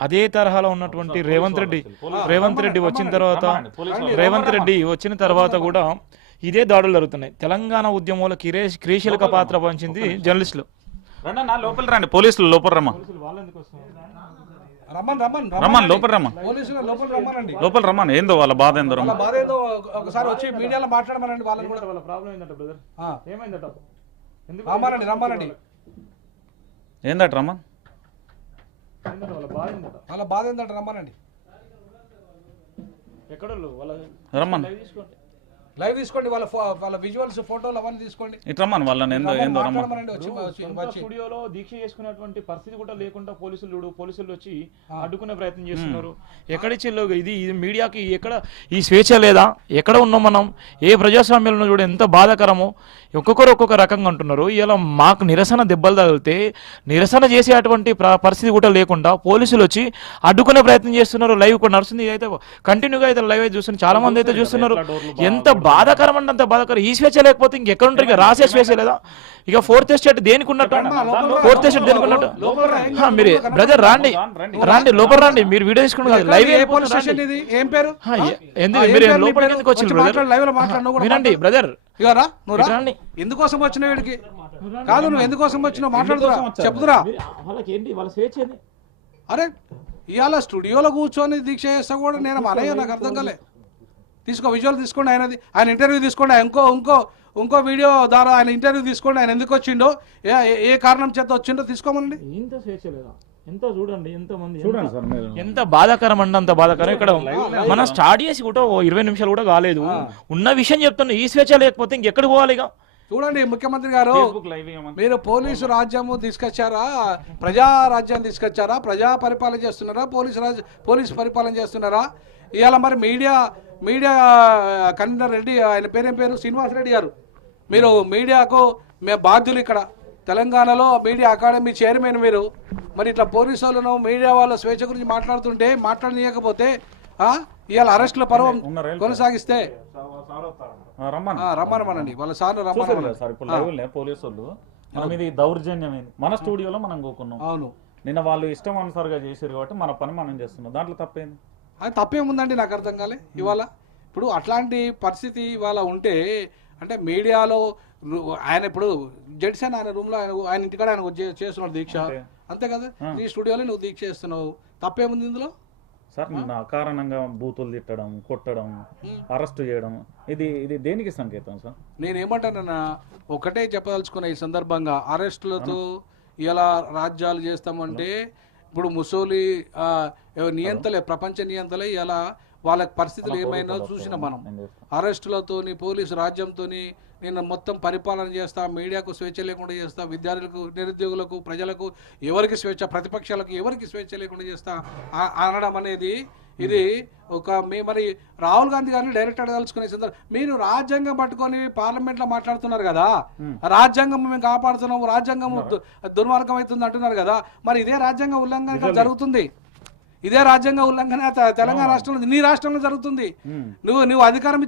అదే తరహాలో ఉన్నటువంటి రేవంత్ రెడ్డి రేవంత్ రెడ్డి వచ్చిన తర్వాత రేవంత్ రెడ్డి వచ్చిన తర్వాత కూడా ఇదే దాడులు జరుగుతున్నాయి. తెలంగాణ ఉద్యమంలో కిరేష్ క్రీశిలక పాత్ర పంచింది జర్నలిస్టులు. లోపల రండి పోలీసులు లోపల రమ్మ. రమ్మని రమ్మని రమ్మని లోపల రమ్మ. పోలీసులు లోపల రమ్మనండి. లోపల రమ్మని ఏందో వాళ్ళ బాధ ఏందో వాళ్ళ రమ్మ. బాధ ఏదో ఒకసారి వచ్చి మీడియాలో మాట్లాడమనండి వాళ్ళని కూడా. వాళ్ళ ప్రాబ్లం ఏంటంట బ్రదర్ ఆ, ఏమైందట? రమ్మనండి రమ్మనండి. ఏందట రమ్మన్? వాళ్ళ బాధ ఏంటంటే రమ్మనండి. ఎక్కడ వాళ్ళ రమ్మన్ తీసుకోండి. లైవ్ తీసుకోండి వాళ్ళ వాళ్ళ విజువల్స్ ఫోటోలు అవన్నీ తీసుకోండి. ఇటు రమ్మని వాళ్ళని ఏందో స్టూడియోలో దీక్ష చేసుకున్నటువంటి పరిస్థితి కూడా లేకుండా పోలీసులు చూడు పోలీసులు వచ్చి అడ్డుకునే ప్రయత్నం చేస్తున్నారు. ఎక్కడిచ్చి ఇది ఇది మీడియాకి ఎక్కడ ఈ స్వేచ్ఛ లేదా? ఎక్కడ ఉన్నాం మనం? ఏ ప్రజాస్వామ్యంలో చూడ ఎంత బాధాకరమో. ఒక్కొక్కరు ఒక్కొక్క రకంగా అంటున్నారు. ఇలా మాకు నిరసన దెబ్బలు తగిలితే నిరసన చేసేటువంటి ప్ర- పరిస్థితి కూడా లేకుండా పోలీసులు వచ్చి అడ్డుకునే ప్రయత్నం చేస్తున్నారు. లైవ్ కూడా నడుస్తుంది. ఇదైతే కంటిన్యూగా అయితే లైవ్ అయితే చూస్తున్నారు. చాలా మంది అయితే చూస్తున్నారు. ఎంత బాధాకరం అంటే అంత బాధాకరం. ఈ స్వేచ్ఛ లేకపోతే ఇంకెక్కడ ఉంటారు ఇక రాసే స్వేచ్ఛ లేదా? ఇక ఫోర్త్ ఎస్టేట్ దేనికి ఉన్నట్టు? ఫోర్త్ ఎస్టేట్ దేనికి ఉన్నట్టు? హా, మీరు బ్రదర్ రాండి. రాండి లోపల రండి. మీరు వీడియో తీసుకుని కాదు లైవ్ మీరు పేరు? ఎందుకు వచ్చారు వచ్చి వినండి బ్రదర్ నువ్వు రండి. ఎందుకోసం వచ్చిన వీడికి? కాదు నువ్వు ఎందుకోసం వచ్చినావు? మాట్లాడుతురా చెప్తురా వాళ్ళకి వాళ్ళ స్వేచ్ఛ అరే ఇవాళ స్టూడియోలో కూర్చొని దీక్ష చేస్తా కూడా నేను మనయ్య నాకు అర్థం కాలే. తీసుకో విజువల్ తీసుకోండి ఆయనది. ఆయన ఇంటర్వ్యూ తీసుకోండి ఆయన ఇంకో ఇంకో ఇంకో వీడియో ద్వారా ఆయన ఇంటర్వ్యూ తీసుకోండి ఆయన ఎందుకు వచ్చిండో ఏ ఏ- కారణం చేత వచ్చిండో తీసుకోమండి ఇంత స్వేచ్ఛ లేదా? ఎంత చూడండి ఎంత మంది చూడండి ఎంత బాధాకరం అండి అంత బాధాకరం. ఇక్కడ మనం స్టార్ట్ చేసి కూడా ఓ ఇరవై నిమిషాలు కూడా కాలేదు. ఉన్న విషయం చెప్తున్నా ఈ స్వేచ్ఛ లేకపోతే ఇంకెక్కడికి పోవాలి ఇక? చూడండి ముఖ్యమంత్రి గారు. మీరు పోలీసు రాజ్యము తీసుకొచ్చారా? ప్రజా రాజ్యాన్ని తీసుకొచ్చారా? ప్రజా పరిపాలన చేస్తున్నారా? పోలీసు రాజ్య పోలీసు పరిపాలన చేస్తున్నారా? ఇవాళ మరి మీడియా మీడియా కన్వీనర్ రెడ్డి ఆయన పేరేం పేరు? శ్రీనివాస్ రెడ్డి గారు. మీరు మీడియాకు మేము బాధ్యులు ఇక్కడ. తెలంగాణలో మీడియా అకాడమీ చైర్మన్ మీరు. మరి ఇట్లా పోలీసు వాళ్ళను మీడియా వాళ్ళ స్వేచ్ఛ గురించి మాట్లాడుతుంటే మాట్లాడనీయకపోతే ఇవాళ అరెస్టుల పర్వం ఉన్నారా? కొనసాగిస్తే ఆ, రమ్మని. ఆ, రమ్మనమనండి. వాళ్ళ సార్ లే పోలీసు వాళ్ళు మనం ఇది దౌర్జన్యమైంది మన స్టూడియోలో మనం కూకున్నాం అవును. నిన్న వాళ్ళు ఇష్టం అనుసారుగా చేసారు కాబట్టి మన పని మనం చేస్తున్నాం. దాంట్లో తప్పేంది? అది తప్పేముందండి నాకు అర్థం కాలే. ఇవాళ ఇప్పుడు అట్లాంటి పరిస్థితి ఇవాళ ఉంటే అంటే మీడియాలో ఆయన ఇప్పుడు జడ్సన్ ఆయన రూమ్లో ఆయన ఆయన ఇంటికాడ ఆయన చేస్తున్నాడు దీక్ష. అంతే. కదా? నీ స్టూడియోలో నువ్వు దీక్ష చేస్తున్నావు. తప్పేముంది ఇందులో? సార్ నా కారణంగా బూతులు తిట్టడం కొట్టడం అరెస్ట్ చేయడం ఇది ఇది దేనికి సంకేతం సార్? నేను ఏమంటానన్నా ఒకటే చెప్పదలుచుకున్న ఈ సందర్భంగా అరెస్టులతో ఇలా రాజ్యాలు చేస్తామంటే ఇప్పుడు ముసోలి నియంతలే ప్రపంచ నియంతలే ఇలా వాళ్ళ పరిస్థితులు ఏమైనా చూసిన మనం? అరెస్టులతోని పోలీసు రాజ్యంతోని నేను మొత్తం పరిపాలన చేస్తా మీడియాకు స్వేచ్ఛ లేకుండా చేస్తా విద్యార్థులకు నిరుద్యోగులకు ప్రజలకు ఎవరికి స్వేచ్ఛ ప్రతిపక్షాలకు ఎవరికి స్వేచ్ఛ లేకుండా చేస్తా అనడం అనేది ఇది ఒక మీ మరి రాహుల్ గాంధీ గారిని డైరెక్ట్ అడగలుచుకునే సందర్భం. మీరు రాజ్యాంగం పట్టుకొని పార్లమెంట్లో మాట్లాడుతున్నారు కదా. రాజ్యాంగం మేము కాపాడుతున్నాము రాజ్యాంగం దుర్మార్గం అవుతుంది అంటున్నారు కదా. మరి ఇదే రాజ్యాంగ ఉల్లంఘన జరుగుతుంది. ఇదే రాజ్యాంగ ఉల్లంఘన తెలంగాణ రాష్ట్రంలో నీ రాష్ట్రంలో జరుగుతుంది. నువ్వు నువ్వు అధికారం